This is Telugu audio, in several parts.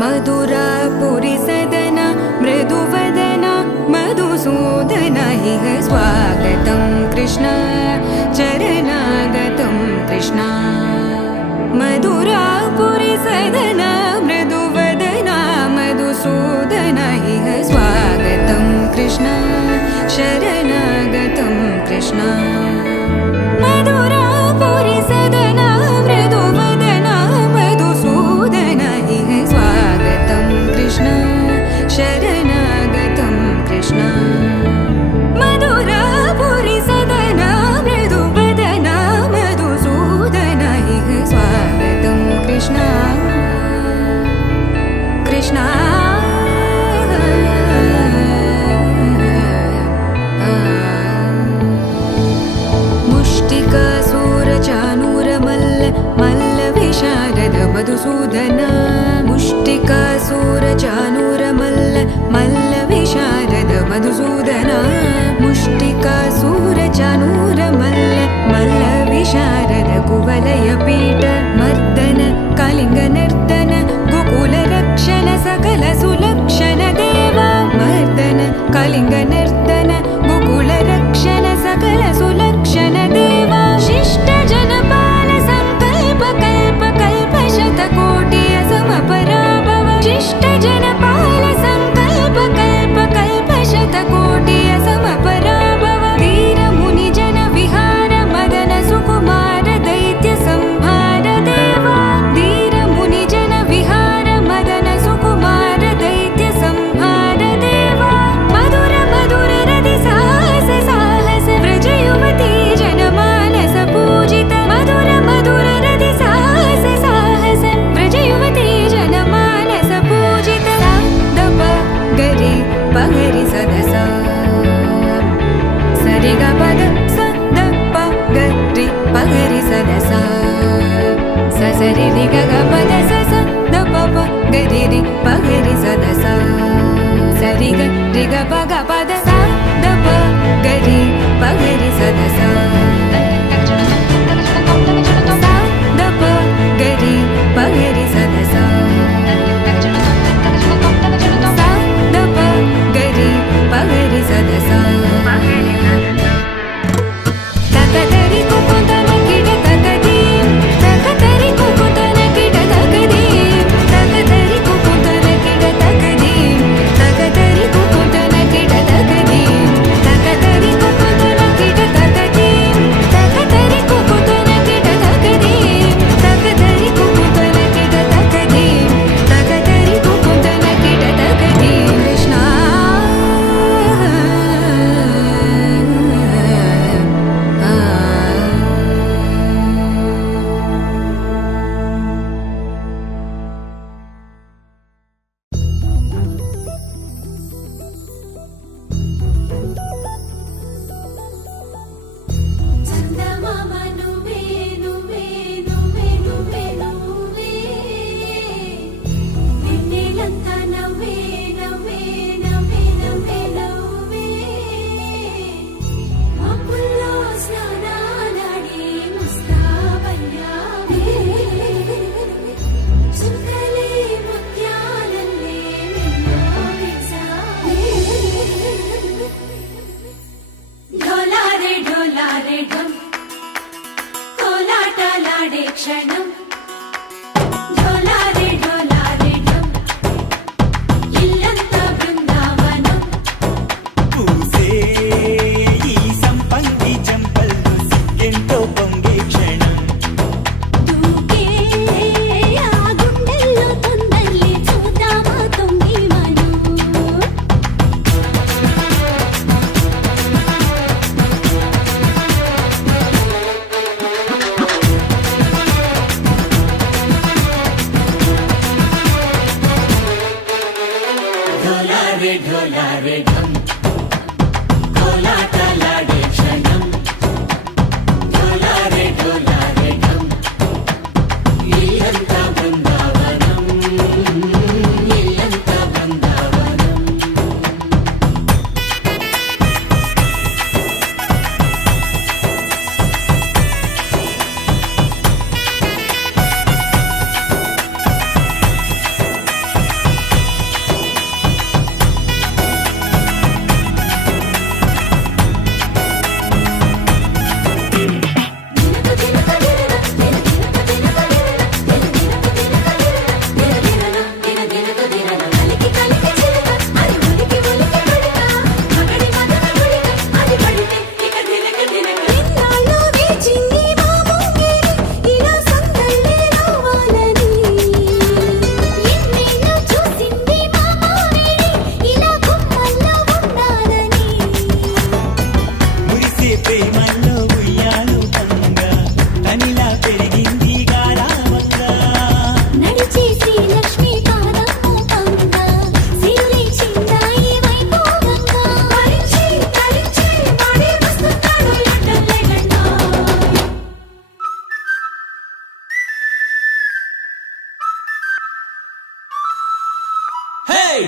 मधुरापुरी सदन मृदुवदन मधुसूदन इह स्वागतं कृष्ण चरणागतं कृष्ण मधुरापुरी सदन मृदुवदन मधुसूदन इह स्वागतं कृष्ण शरणागतं कृष्ण मधुरापुरी सदन मृदुवदन मधुसूदन इह स्वागतं कृष्ण शरणागतं कृष्ण मधुरापुरी सदन मृदुवदन मधुसूदन इह स्वागतं कृष्ण कृष्ण मधुसूदन मुष्टिकासूरचानूरमल्ल मल्लविशारद मधुसूदन मुष्टिकासूरचानूरमल्ल मल्लविशारद कुवलयपीठ मर्दन कलिङ्गनर्दन गोकुलरक्षण सकल सुलक्षण देवा मर्दन कलिङ्गनर्दन गोकुलरक्षण सकल सुलक्षण देवा शिष्ट जनपाल संकल्प कल्प कल्प शतकोटि असमपराभव शिष्ट जनपाल संकल्प कल्प कल्प शतकोटि असमपराभव धीर मुनि जन विहार मदन सुकुमार दैत्य संहार देवा धीर मुनि जन विहार मदन सुकुमार दैत्य संहार देवा मधुर मधुर रति साहस साहस व्रज युवती जनमानस पूजित मधुर मधुर रति साहस साहस व्रज युवती जनमानस पूजित दप गरि पगरि सदस सरि ग पद स द प गरि पगरि सदस स सरि रि ग ग पद स स द प प गरि रि पगरि सदस सरि ग रि ग प ग पद स द प गरि पगरि सदस द प गरि पगरि सदस द प गरि पगरि सदस तकतरि कुकुतन किट तकदीं तकतरि कुकुतन किट तकदीं तकतरि कुकुतन किट तकदीं तकतरि कुकुतन किट तकदीं तकतरि कुकुतन किट तकदीं तकतरि कुकुतन किट तकदीं तकतरि कुकुतन किट तकदीं तकतरि कुकुतन किट तकदीं कृष्ण చందమామ నువ్వే నువ్వే నువ్వే నువ్వే నువ్వే నిన్నేలంతా నవ్వే నవ్వే నవ్వే నవ్వే నవ్వే మబ్బుల్లో స్నానాలాడి ముస్తాబయ్యావే చుక్కలే ముత్యాలల్లే నిన్ను వేసావే ढोलारे ढोलारे ढम कोलाटालाडे क्षणं ढोलारे ढोलारे ढम इल्लंता बृंदावनं పూసే ఈ సంపంగి చెంపల్లో సిగ్గెంతో పొంగే క్షణం దూకే ఆ గుండెల్లో తొందల్లి చూద్దామా తొంగి మనం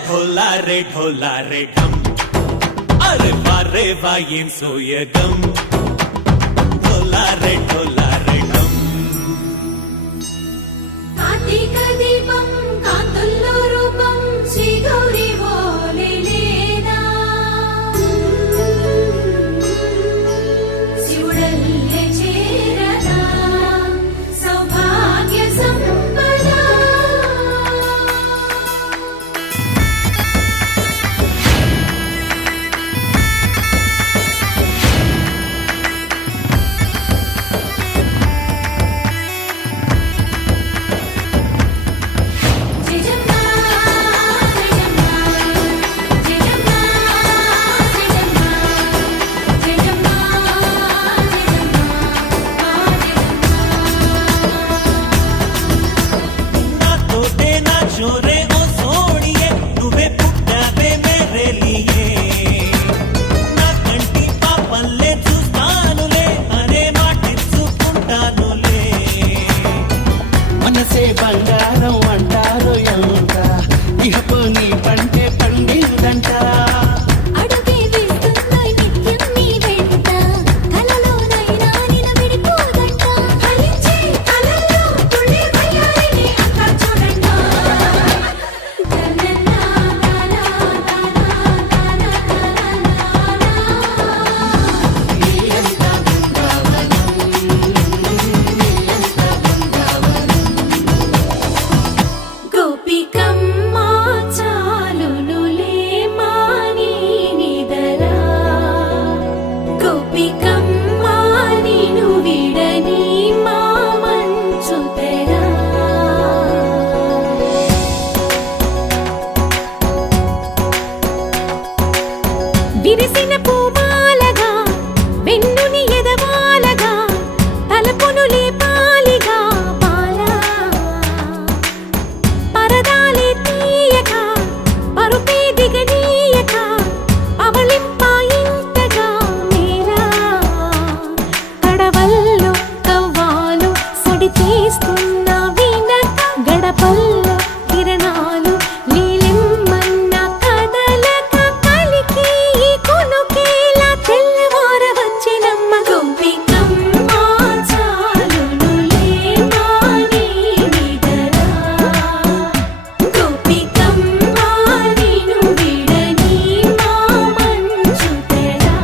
ढोला रे ढम अरे वा ఏం సోయగం ढोला रे ढम కార్తీక దీపం కాంతుల్లో రూపం శ్రీ గౌరీ ఓలేనా శివుడల్లే చేరదా సౌభాగ్య సంపద छोरे ओ सोनिए నువ్వే పుట్టావే మేరే లియే నా కంటి పాపల్లే చూస్తానులే అనే మాటిచ్చుకుంటానులే మనసే బంగారం అంటారు ఎంత ఇహపు నీ పంటే పండిందంట అడుగే వేస్తున్నాయి నిత్యం నీ వెంట కలలోనైనా నిన్ను విడిపోదంట ఫలించే కలల్లో తుళ్ళి వయ్యారిని అక్క చూడంట గోపికమ్మ చాలునులే మాని నిదరా గోపికమ్మ నిను విడని మా మంచు తెరా విరిసిన పూమాలగా వెన్నుని ఎదవాలగా తలపును లేపాలిగా బాలా పరదాలే తీయక పరుపే దిగనీయక అవలింపాయింతగా మేరా కడవల్లో కవ్వాలు సడి చేస్తున్న వినక గడపల్లో కిరణాలు నీలిమ్మన్న కదలక కలికి ఈ కొనుకేలా తెల్లవార వచ్చినమ్మ గోపికమ్మ చాలునులే మాని నిదరా గోపికమ్మ నిను విడని మా మంచు తెరా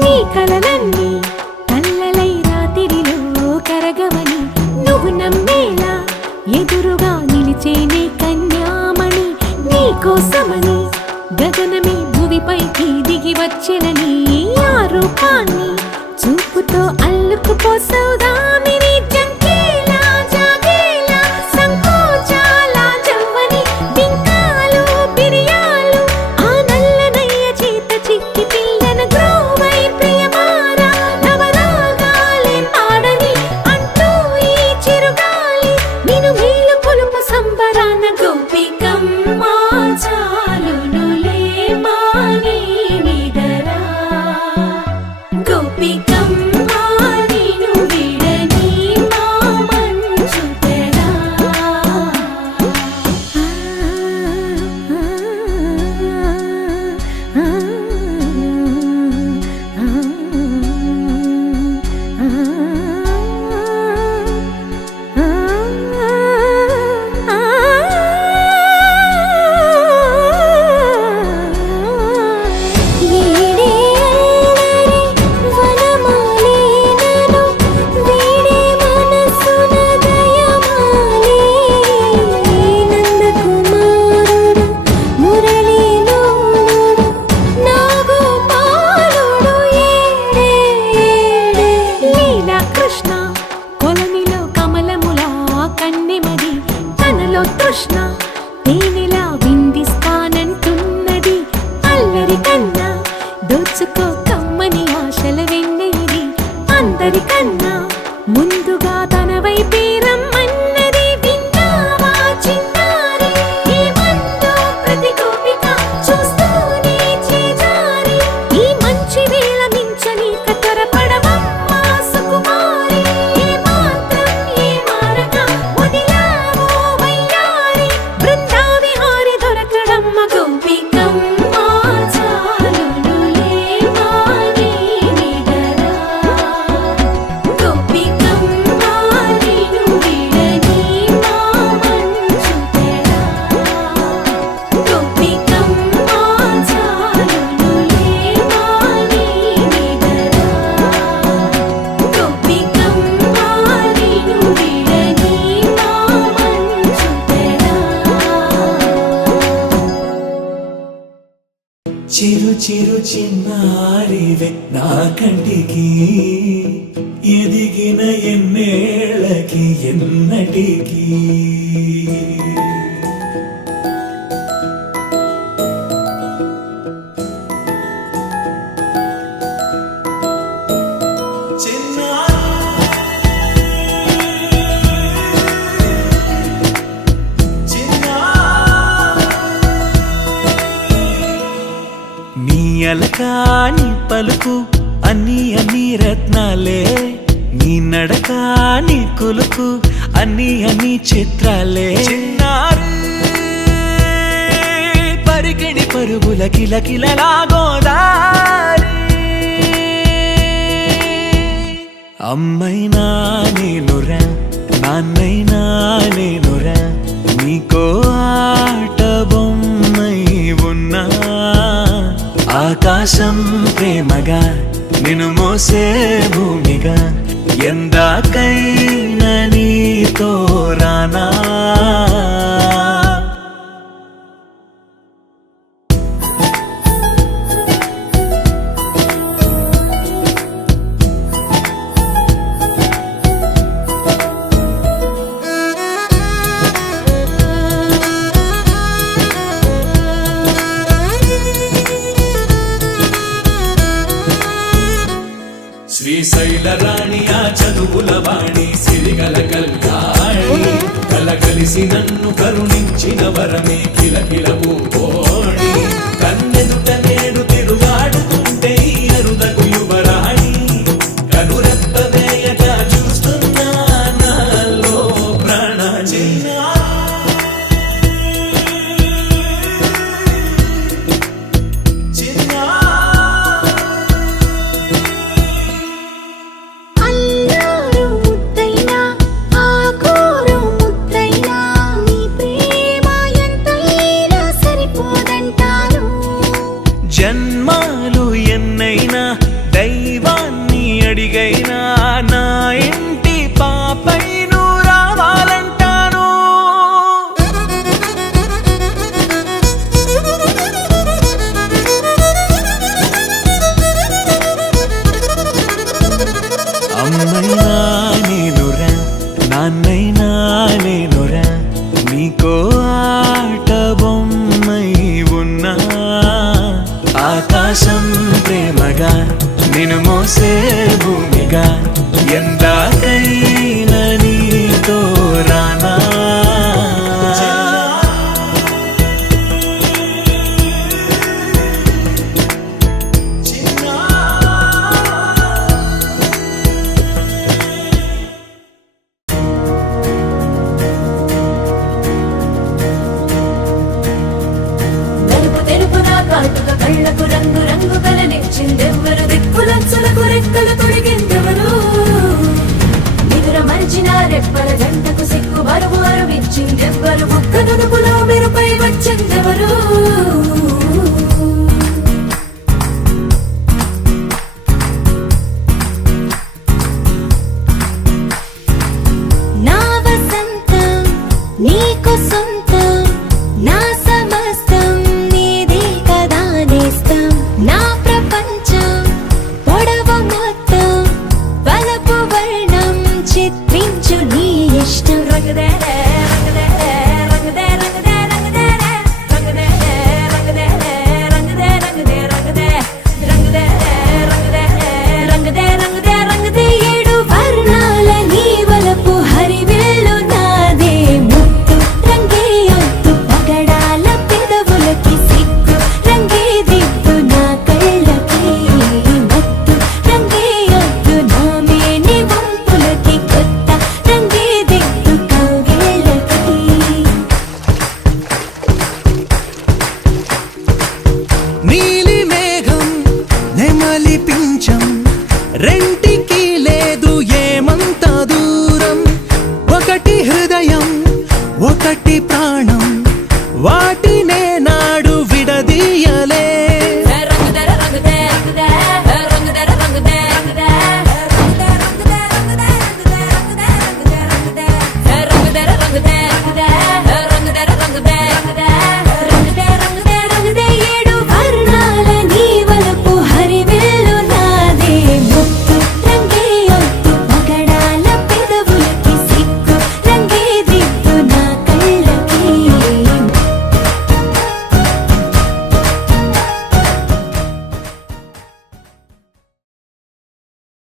నీ కలలన్నీ కల్లలై రాత్రిలో కరగవని నువ్వు నమ్మేలా ఎదురుగా నిలిచేనే కన్యామణి నీ కోసమని గగనమే భువిపైకి దిగి వచ్చెనని ఆ రూపాన్ని చూపుతో అల్లుకుపోసౌదామిని జంకేలా జాగేలా సంకోచాల జవ్వని బింకాలు బిరియాలు ఆ నల్లనయ్య చేత చిక్కి పిల్లన గ్రోవై ప్రియమారా నవరాగాలే పాడని అంటూ ఈ చిరుగాలి నిన్ను మేలు కొలుపు సంబరాన గోపికమ్మ చాలునులే మాని నిదరా గోపికమ్మ నిను విడని కన్నా ముందుగా తన వైపే రమ్మన్నది విన్నావా చిన్నారి ఏమందో ప్రతి గోపిక చూస్తూనే చేజారి ఈ మంచి వేళ మించని కతరపడవమ్మా సుకుమారి ఏ మాత్రం ఏ మారక వదిలావో వయ్యారి బృందావిహారి దొరకడమ్మ గోపికమ్మ చాలునులే మాని నిదరా గోపికమ్మ నిను విడని మా మంచు తెరా గోపికమ్మ చాలునులే మాని నిదరా గోపికమ్మ నిను విడని మా మంచు తెరా చిరు చిరు చిన్నారివే నా కంటికి ఎదిగిన ఎన్నేళ్ళకి ఎన్నటికి నీ అలకాని పలుకు అన్ని అన్ని రత్నాలే నీ నడకాని కొలుకు అన్ని చిత్రాలే చిన్నారి పరికిణి పరుగుల కిలకిలలాగోదారి అమ్మైనా నేనురా నాన్నైనా నేనురా నీకో ఆట బొమ్మై ఉన్నా ఆకాశం ప్రేమగా నిన్ను మోసే భూమిగా ఎందాకైనా నీతో రానా శ్రీశైల రాణి ఆ చదువుల వాణి సిరిగల కల్యాణి కలగలిసి నన్ను కరుణించిన వరమే కిలకిల పూకోణి కన్నెదుట నేడు తిరుగాడుతుంటే ఈ అరుదకు యువరాణి కనురెప్ప వేయగా చూస్తున్నా నాలో ప్రాణ అల్లారు ముద్దైనా ఆకోరు ముద్దైనా నీ ప్రేమ ఎంతైనా సరిపోదంటాను జన్మాలు ఎన్నైనా దైవాన్ని అడిగైనా నా ఇంటి పాపై నువ్వు రావాలంటాను అమ్మైనా నేనురా నాన్నైనా నేనురా నీకో ఆట బొమ్మై ఉన్నా ఆకాశం ప్రేమగా నిన్ను మోసే భూమిగా ఎందాకైనా నీతో రానా నలుపు తెలుపున కాటుక కళ్ళకు రంగు రంగు కలనిచ్చిందెవ్వరు దిక్కులచ్చులకు రెక్కలు తొడిగిందెవరు నిదుర మరిచిన రెప్పల జంటకు సిగ్గు బరువు అరువిచ్చిందెవ్వరు ఒక్క నునుపులో మెరుపై వచ్చిందెవరు నా వసంతం నీకు సొంతం నా సమస్తం నీదే కదా నేస్తం నా ప్రపంచం పొడవు మొత్తం వలపు వర్ణం చిత్రించు నీ ఇష్టం రంగదే రంగదే రంగదే రంగదే రంగదే రంగదే రంగదే రంగదే రంగదే రంగదే రంగదే రంగదే రంగదే రంగదే రంగదే ఏడు చీకటి